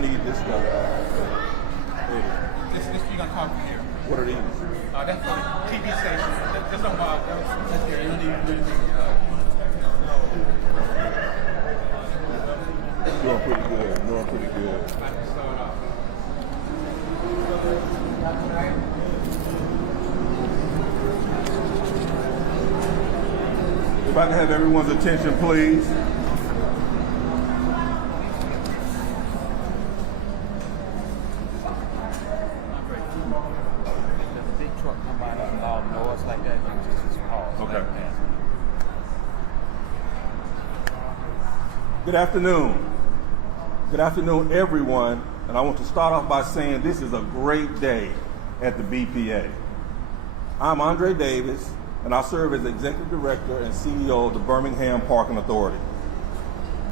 don't need this stuff. This you're gonna come from here. What are these? That's for the TV station. That's on that's here. You don't need anything. Doing pretty good. Doing pretty good. If I can have everyone's attention, please. Okay. Good afternoon. Good afternoon, everyone. And I want to start off by saying this is a great day at the BPA. I'm Andre Davis, and I serve as Executive Director and CEO of the Birmingham Parking Authority.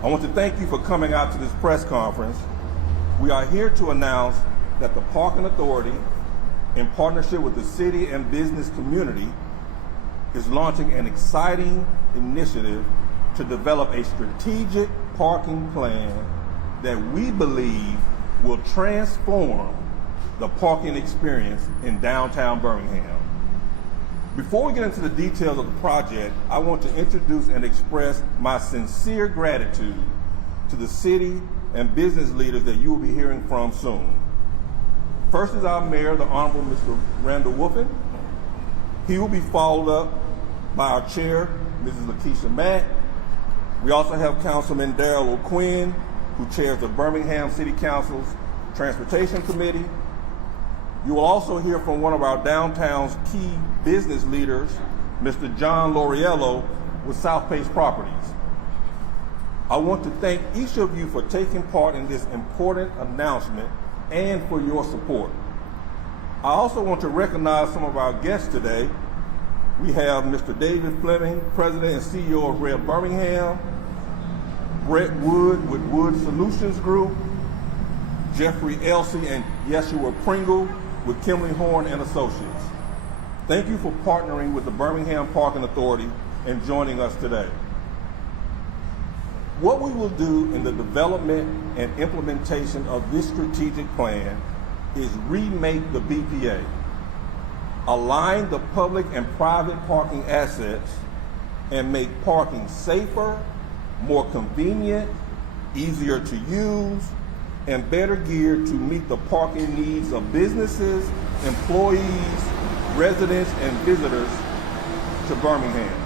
I want to thank you for coming out to this press conference. We are here to announce that the Parking Authority, in partnership with the city and business community, is launching an exciting initiative to develop a strategic parking plan that we believe will transform the parking experience in downtown Birmingham. Before we get into the details of the project, I want to introduce and express my sincere gratitude to the city and business leaders that you will be hearing from soon. First is our mayor, the Honorable Mr. Randall Woodfin. He will be followed up by our chair, Mrs. Lakeisha Mack. We also have Councilman Darrell O'Quinn, who chairs the Birmingham City Council's Transportation Committee. You will also hear from one of our downtown's key business leaders, Mr. John Loriello with South Pace Properties. I want to thank each of you for taking part in this important announcement and for your support. I also want to recognize some of our guests today. We have Mr. David Fleming, President and CEO of Red Birmingham, Brett Wood with Wood Solutions Group, Jeffrey Elsey and Yeshua Pringle with Kimley Horn and Associates. Thank you for partnering with the Birmingham Parking Authority and joining us today. What we will do in the development and implementation of this strategic plan is remake the BPA, align the public and private parking assets, and make parking safer, more convenient, easier to use, and better geared to meet the parking needs of businesses, employees, residents, and visitors to Birmingham.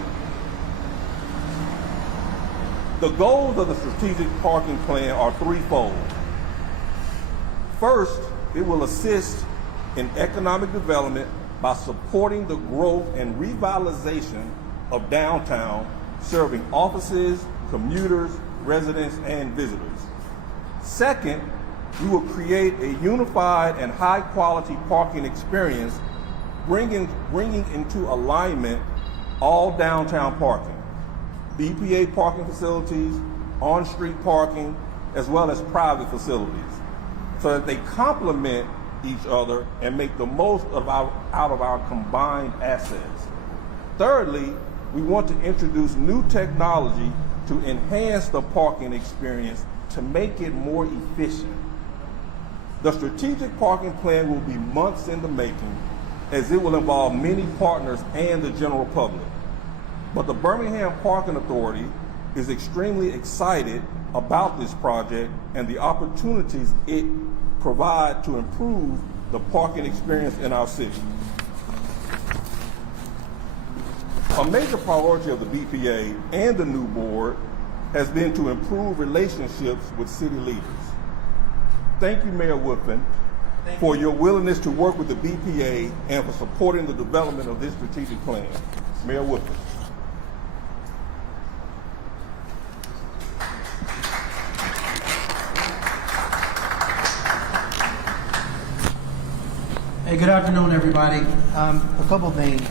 The goals of the strategic parking plan are threefold. First, it will assist in economic development by supporting the growth and revitalization of downtown, serving offices, commuters, residents, and visitors. Second, we will create a unified and high-quality parking experience, bringing into alignment all downtown parking, BPA parking facilities, on-street parking, as well as private facilities, so that they complement each other and make the most out of our combined assets. Thirdly, we want to introduce new technology to enhance the parking experience to make it more efficient. The strategic parking plan will be months in the making, as it will involve many partners and the general public. But the Birmingham Parking Authority is extremely excited about this project and the opportunities it provides to improve the parking experience in our city. A major priority of the BPA and the new board has been to improve relationships with city leaders. Thank you, Mayor Woodfin, for your willingness to work with the BPA and for supporting the development of this strategic plan. Mayor Woodfin. Hey, good afternoon, everybody. A couple things.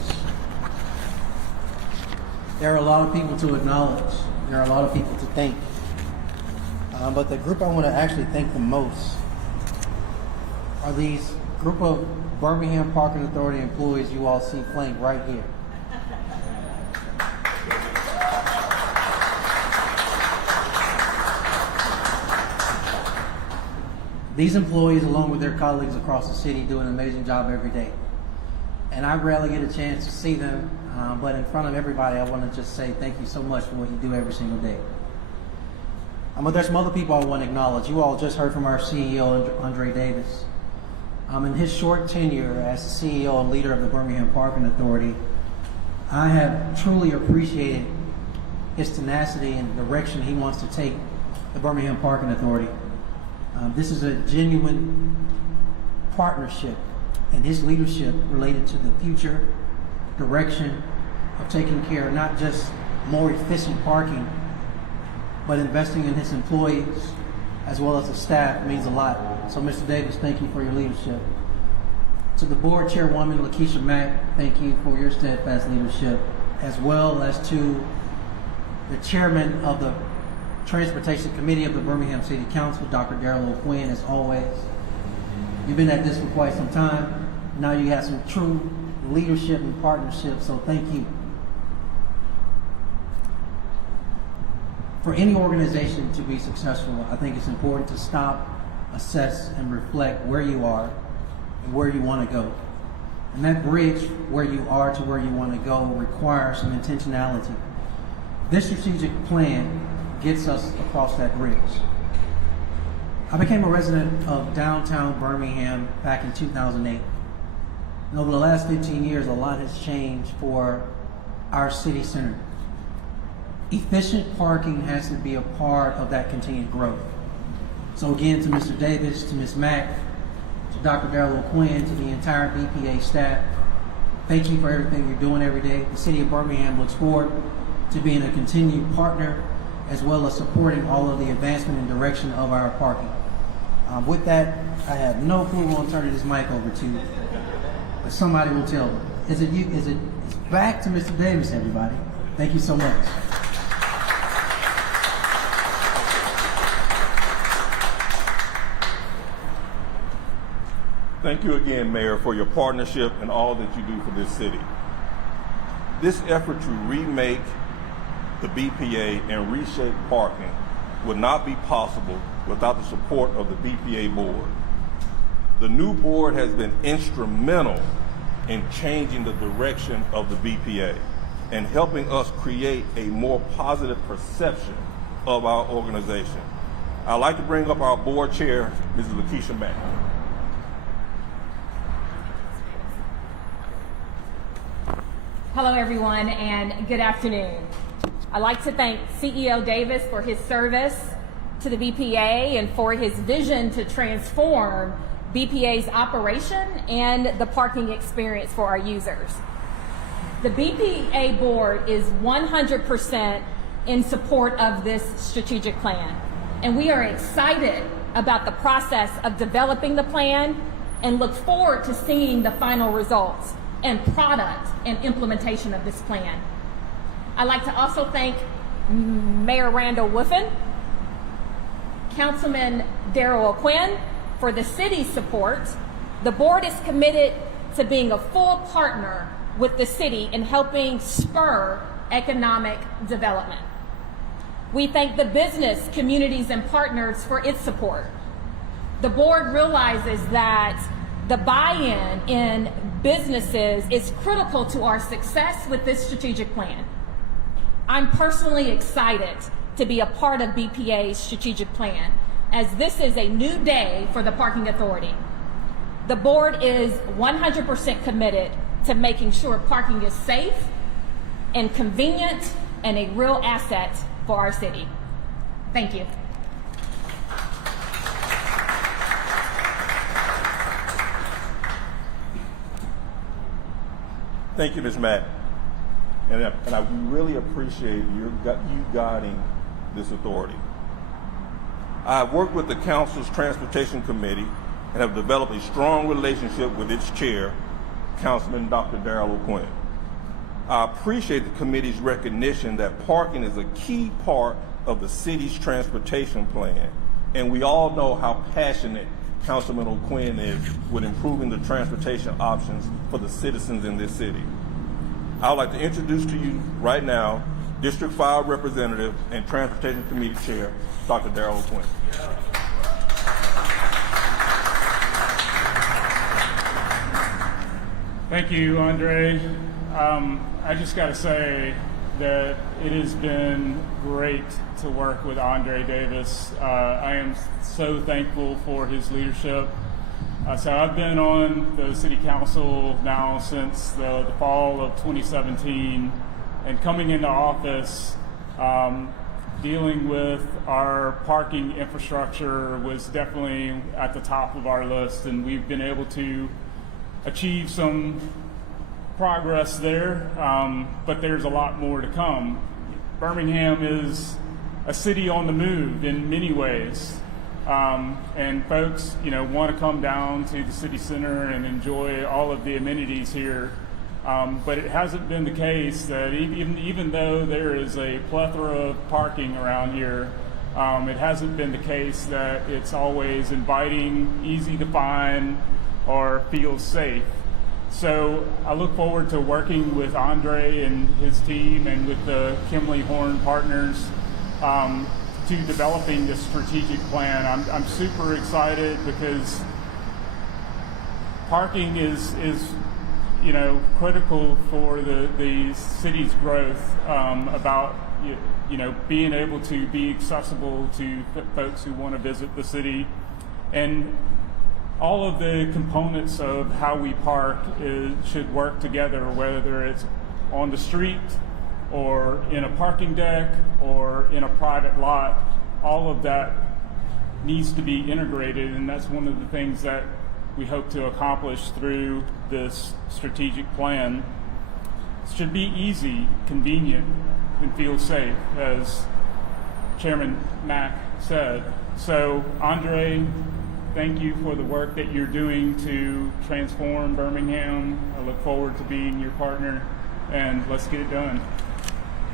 There are a lot of people to acknowledge. There are a lot of people to thank. But the group I want to actually thank the most are these group of Birmingham Parking Authority employees you all see flanked right here. These employees, along with their colleagues across the city, do an amazing job every day. And I rarely get a chance to see them, but in front of everybody, I want to just say thank you so much for what you do every single day. But there's some other people I want to acknowledge. You all just heard from our CEO, Andre Davis. In his short tenure as the CEO and leader of the Birmingham Parking Authority, I have truly appreciated his tenacity and direction he wants to take the Birmingham Parking Authority. This is a genuine partnership in his leadership related to the future direction of taking care of not just more efficient parking, but investing in his employees as well as the staff means a lot. So Mr. Davis, thank you for your leadership. To the board chairwoman, Lakeisha Mack, thank you for your steadfast leadership, as well as to the chairman of the Transportation Committee of the Birmingham City Council, Dr. Darrell O'Quinn, as always. You've been at this for quite some time. Now you have some true leadership and partnership, so thank you. For any organization to be successful, I think it's important to stop, assess, and reflect where you are and where you want to go. And that bridge where you are to where you want to go requires some intentionality. This strategic plan gets us across that bridge. I became a resident of downtown Birmingham back in 2008. And over the last 15 years, a lot has changed for our city center. Efficient parking has to be a part of that continued growth. So again, to Mr. Davis, to Ms. Mack, to Dr. Darrell O'Quinn, to the entire BPA staff, thank you for everything you're doing every day. The city of Birmingham looks forward to being a continued partner as well as supporting all of the advancement and direction of our parking. With that, I have no clue who I'm turning this mic over to, but somebody will tell me. Is it you? It's back to Mr. Davis, everybody. Thank you so much. Thank you again, Mayor, for your partnership and all that you do for this city. This effort to remake the BPA and reshape parking would not be possible without the support of the BPA board. The new board has been instrumental in changing the direction of the BPA and helping us create a more positive perception of our organization. I'd like to bring up our board chair, Mrs. Lakeisha Mack. Hello, everyone, and good afternoon. I'd like to thank CEO Davis for his service to the BPA and for his vision to transform BPA's operation and the parking experience for our users. The BPA board is 100% in support of this strategic plan, and we are excited about the process of developing the plan and look forward to seeing the final results and product and implementation of this plan. I'd like to also thank Mayor Randall Woodfin, Councilman Darrell O'Quinn for the city's support. The board is committed to being a full partner with the city in helping spur economic development. We thank the business, communities, and partners for its support. The board realizes that the buy-in in businesses is critical to our success with this strategic plan. I'm personally excited to be a part of BPA's strategic plan, as this is a new day for the Parking Authority. The board is 100% committed to making sure parking is safe and convenient and a real asset for our city. Thank you. Thank you, Ms. Mack. And I really appreciate you guiding this authority. I have worked with the Council's Transportation Committee and have developed a strong relationship with its chair, Councilman Dr. Darrell O'Quinn. I appreciate the committee's recognition that parking is a key part of the city's transportation plan, and we all know how passionate Councilman O'Quinn is with improving the transportation options for the citizens in this city. I would like to introduce to you right now District 5 Representative and Transportation Committee Chair, Dr. Darrell O'Quinn. Thank you, Andre. I just got to say that it has been great to work with Andre Davis. I am so thankful for his leadership. So I've been on the city council now since the fall of 2017, and coming into office, dealing with our parking infrastructure was definitely at the top of our list, and we've been able to achieve some progress there, but there's a lot more to come. Birmingham is a city on the move in many ways, and folks, want to come down to the city center and enjoy all of the amenities here. But it hasn't been the case that even though there is a plethora of parking around here, it hasn't been the case that it's always inviting, easy to find, or feels safe. So I look forward to working with Andre and his team and with the Kimley Horn partners to developing this strategic plan. I'm super excited because parking is critical for the city's growth, about being able to be accessible to folks who want to visit the city, and all of the components of how we park should work together, whether it's on the street or in a parking deck or in a private lot. All of that needs to be integrated, and that's one of the things that we hope to accomplish through this strategic plan. It should be easy, convenient, and feel safe, as Chairman Mack said. So, Andre, thank you for the work that you're doing to transform Birmingham. I look forward to being your partner, and let's get it done.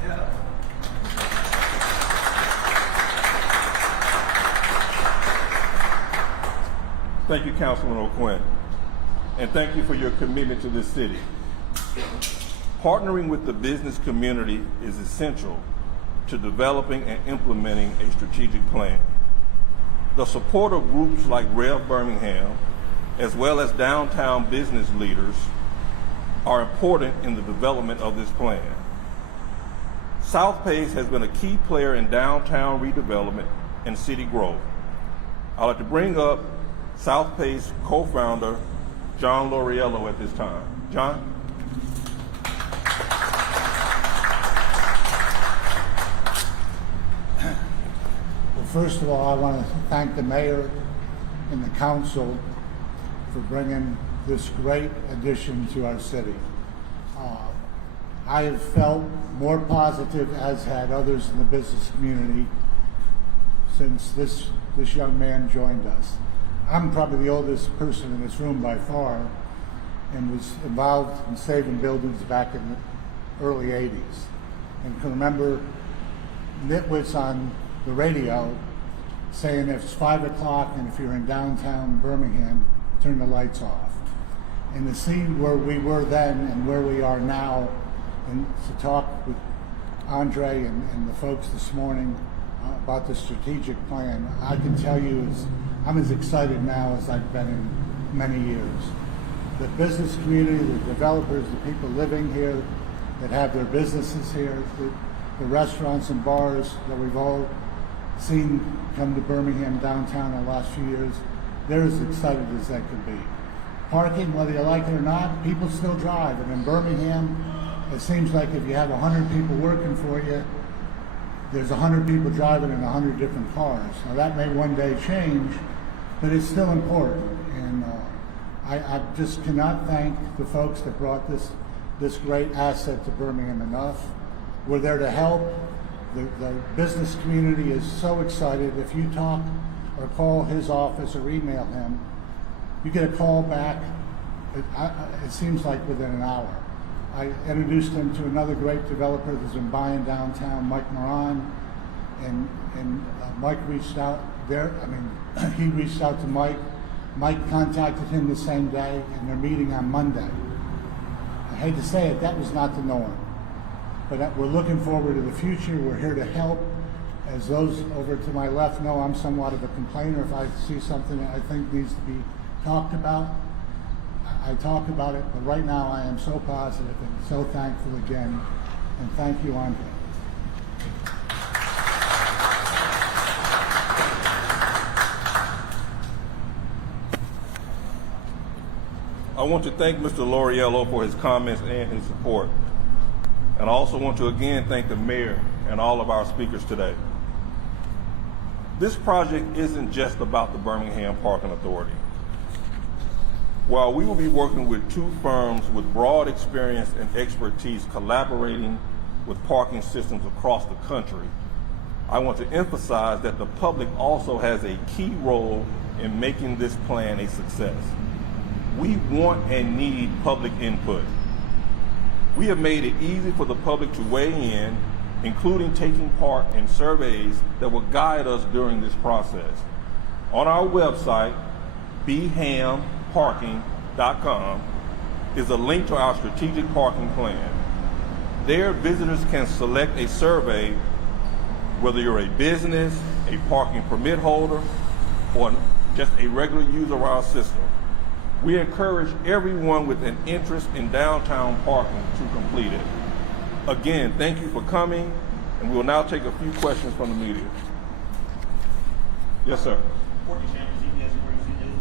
Yeah. Thank you, Councilman O'Quinn, and thank you for your commitment to this city. Partnering with the business community is essential to developing and implementing a strategic plan. The support of groups like Rev Birmingham, as well as downtown business leaders, are important in the development of this plan. South Pace has been a key player in downtown redevelopment and city growth. I'd like to bring up South Pace co-founder John Lauriello at this time. John? Well, first of all, I want to thank the mayor and the council for bringing this great addition to our city. I have felt more positive, as had others in the business community, since this young man joined us. I'm probably the oldest person in this room by far, and was involved in saving buildings back in the early 80s. And can remember nitwits on the radio saying if it's 5 o'clock and if you're in downtown Birmingham, turn the lights off. And to see where we were then and where we are now, and to talk with Andre and the folks this morning about the strategic plan, I can tell you I'm as excited now as I've been in many years. The business community, the developers, the people living here that have their businesses here, the restaurants and bars that we've all seen come to Birmingham downtown in the last few years, they're as excited as they could be. Parking, whether you like it or not, people still drive. And in Birmingham, it seems like if you have 100 people working for you, there's 100 people driving in 100 different cars. Now that may one day change, but it's still important. And I just cannot thank the folks that brought this great asset to Birmingham enough. We're there to help. The business community is so excited. If you talk or call his office or email him, you get a call back, it seems like within an hour. I introduced him to another great developer that's been buying downtown, Mike Moran, and Mike reached out there. He reached out to Mike. Mike contacted him the same day, and they're meeting on Monday. I hate to say it, that was not the norm. But we're looking forward to the future. We're here to help. As those over to my left know, I'm somewhat of a complainer if I see something that I think needs to be talked about. I talk about it, but right now I am so positive and so thankful again. And thank you, Andre. I want to thank Mr. Lauriello for his comments and his support. And I also want to again thank the mayor and all of our speakers today. This project isn't just about the Birmingham Parking Authority. While we will be working with two firms with broad experience and expertise collaborating with parking systems across the country, I want to emphasize that the public also has a key role in making this plan a success. We want and need public input. We have made it easy for the public to weigh in, including taking part in surveys that will guide us during this process. On our website, bhamparking.com, is a link to our strategic parking plan. There, visitors can select a survey, whether you're a business, a parking permit holder, or just a regular user of our system. We encourage everyone with an interest in downtown parking to complete it. Again, thank you for coming, and we will now take a few questions from the media. Yes, sir. Courtney Chambers, CBS Emergency News.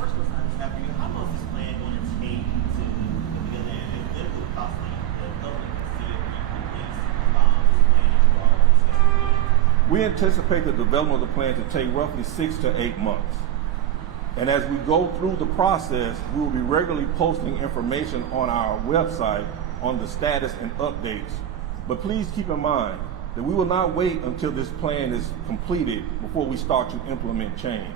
First question I just have for you, how long is this plan going to take to put together, and when will possibly the government consider release this plan for discussion? We anticipate the development of the plan to take roughly 6 to 8 months. And as we go through the process, we will be regularly posting information on our website on the status and updates. But please keep in mind that we will not wait until this plan is completed before we start to implement change.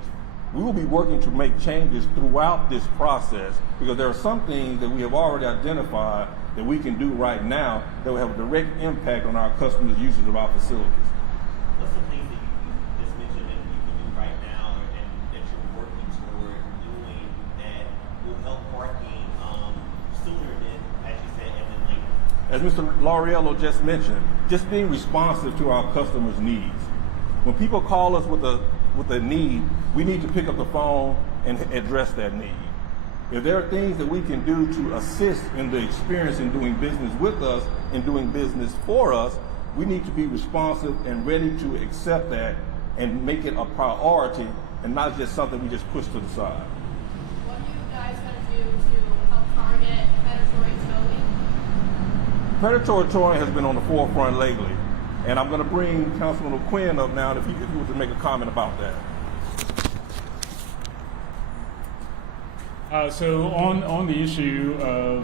We will be working to make changes throughout this process because there are some things that we have already identified that we can do right now that will have a direct impact on our customers' usage of our facilities. What's some things that you just mentioned that you can do right now and that you're working toward doing that will help parking sooner than, as you said, and then later? As Mr. Lauriello just mentioned, just being responsive to our customers' needs. When people call us with a need, we need to pick up the phone and address that need. If there are things that we can do to assist in the experience in doing business with us and doing business for us, we need to be responsive and ready to accept that and make it a priority and not just something we just push to the side. What are you guys going to do to help target predatory towing? Predatory towing has been on the forefront lately, and I'm going to bring Councilman Quinn up now if he were to make a comment about that. So on the issue of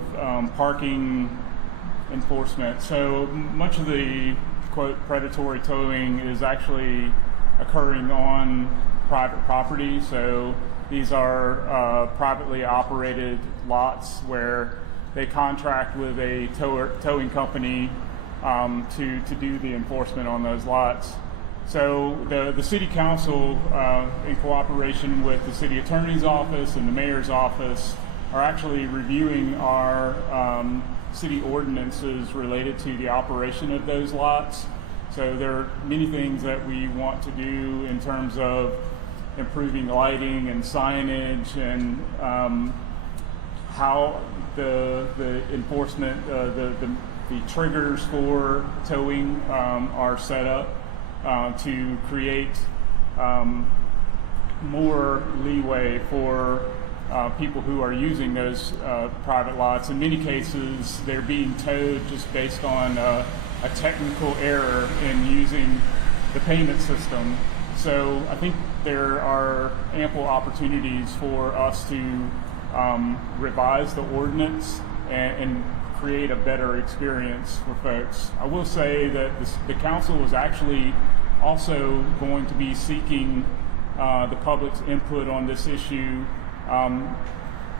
parking enforcement, so much of the quote predatory towing is actually occurring on private property. So these are privately operated lots where they contract with a towing company to do the enforcement on those lots. So the city council, in cooperation with the city attorney's office and the mayor's office, are actually reviewing our city ordinances related to the operation of those lots. So there are many things that we want to do in terms of improving lighting and signage and how the enforcement, the triggers for towing are set up to create more leeway for people who are using those private lots. In many cases, they're being towed just based on a technical error in using the payment system. So I think there are ample opportunities for us to revise the ordinance and create a better experience for folks. I will say that the council is actually also going to be seeking the public's input on this issue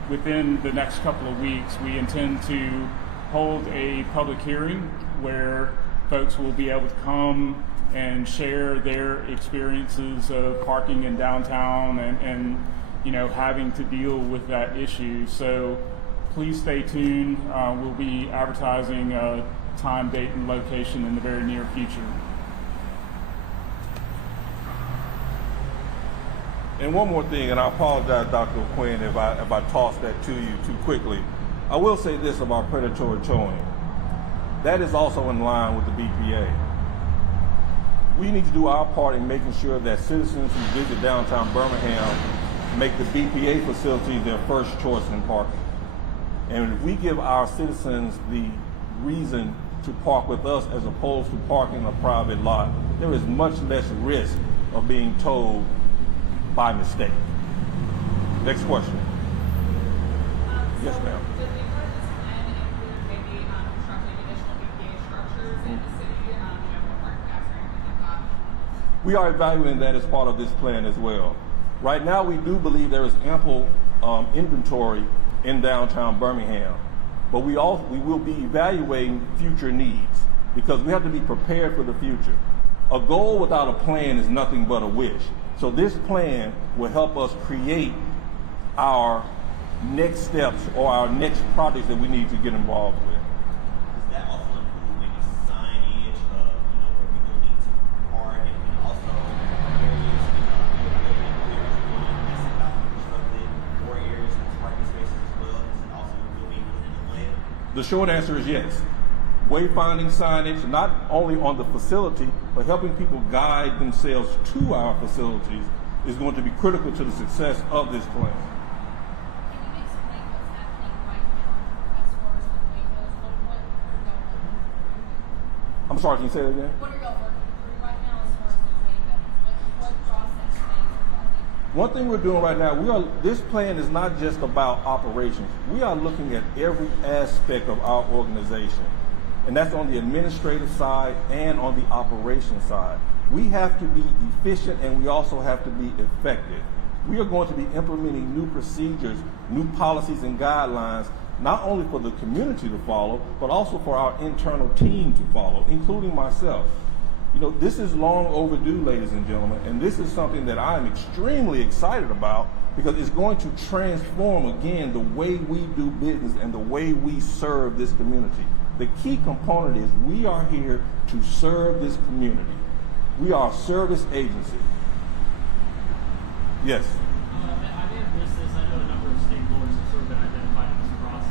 within the next couple of weeks. We intend to hold a public hearing where folks will be able to come and share their experiences of parking in downtown and having to deal with that issue. So please stay tuned. We'll be advertising a time, date, and location in the very near future. And one more thing, and I apologize, Dr. Quinn, if I tossed that to you too quickly. I will say this about predatory towing. That is also in line with the BPA. We need to do our part in making sure that citizens who visit downtown Birmingham make the BPA facility their first choice in parking. And if we give our citizens the reason to park with us as opposed to parking in a private lot, there is much less risk of being towed by mistake. Next question. Yes, ma'am. Does the part of this plan include maybe constructing additional BPA structures in the city, park paths or anything like that? We are evaluating that as part of this plan as well. Right now, we do believe there is ample inventory in downtown Birmingham, but we will be evaluating future needs because we have to be prepared for the future. A goal without a plan is nothing but a wish. So this plan will help us create our next steps or our next projects that we need to get involved with. Does that also include maybe signage of, where people need to park and also areas, that's about constructed, or areas with parking spaces as well? Does it also include maybe within the plan? The short answer is yes. Wayfinding signage, not only on the facility, but helping people guide themselves to our facilities is going to be critical to the success of this plan. Can you explain what's happening right now as far as the windows? What are y'all working through? I'm sorry, can you say that again? What are y'all working through right now as far as the windows? What process things are One thing we're doing right now, this plan is not just about operations. We are looking at every aspect of our organization. And that's on the administrative side and on the operations side. We have to be efficient and we also have to be effective. We are going to be implementing new procedures, new policies and guidelines, not only for the community to follow, but also for our internal team to follow, including myself. This is long overdue, ladies and gentlemen, and this is something that I am extremely excited about because it's going to transform, again, the way we do business and the way we serve this community. The key component is we are here to serve this community. We are a service agency. Yes. I may have missed this. I know a number of stakeholders have sort of been identified in this process.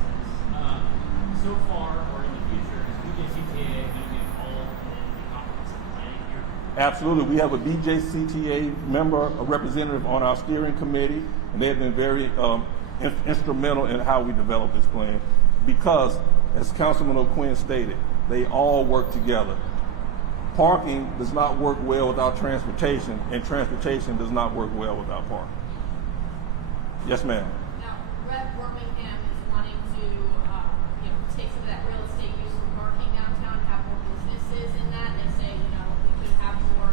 So far, or in the future, is BJCTA going to be involved in the comprehensive planning here? Absolutely. We have a BJCTA member, a representative on our steering committee, and they have been very instrumental in how we develop this plan because, as Councilman O'Quinn stated, they all work together. Parking does not work well without transportation, and transportation does not work well without parking. Yes, ma'am. Now, Red Birmingham is wanting to, take some of that real estate use for parking downtown, have more businesses in that. They say, we could have more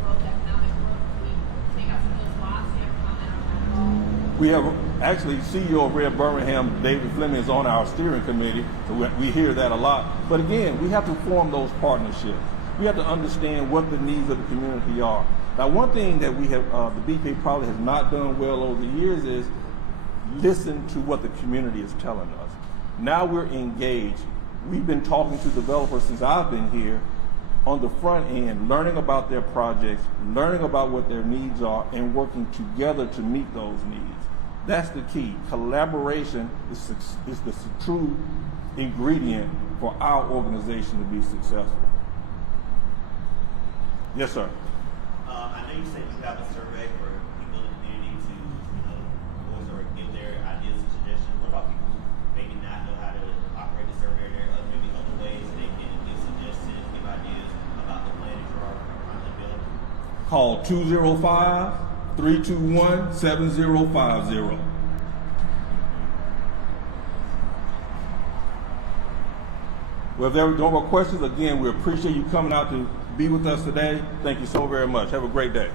growth, economic growth. We take out some of those lots. Do you have a comment on that at all? We have actually CEO of Red Birmingham, David Fleming, is on our steering committee, so we hear that a lot. But again, we have to form those partnerships. We have to understand what the needs of the community are. Now, one thing that we have, the BPA probably has not done well over the years is listen to what the community is telling us. Now we're engaged. We've been talking to developers since I've been here on the front end, learning about their projects, learning about what their needs are, and working together to meet those needs. That's the key. Collaboration is the true ingredient for our organization to be successful. Yes, sir. I know you said you have a survey for people in the community to, voice or give their ideas and suggestions. What about people who maybe not know how to operate a survey? Are there maybe other ways they can give suggestions, give ideas about the plan that you're currently building? Call 205-321-7050. Well, if there are no more questions, again, we appreciate you coming out to be with us today. Thank you so very much. Have a great day.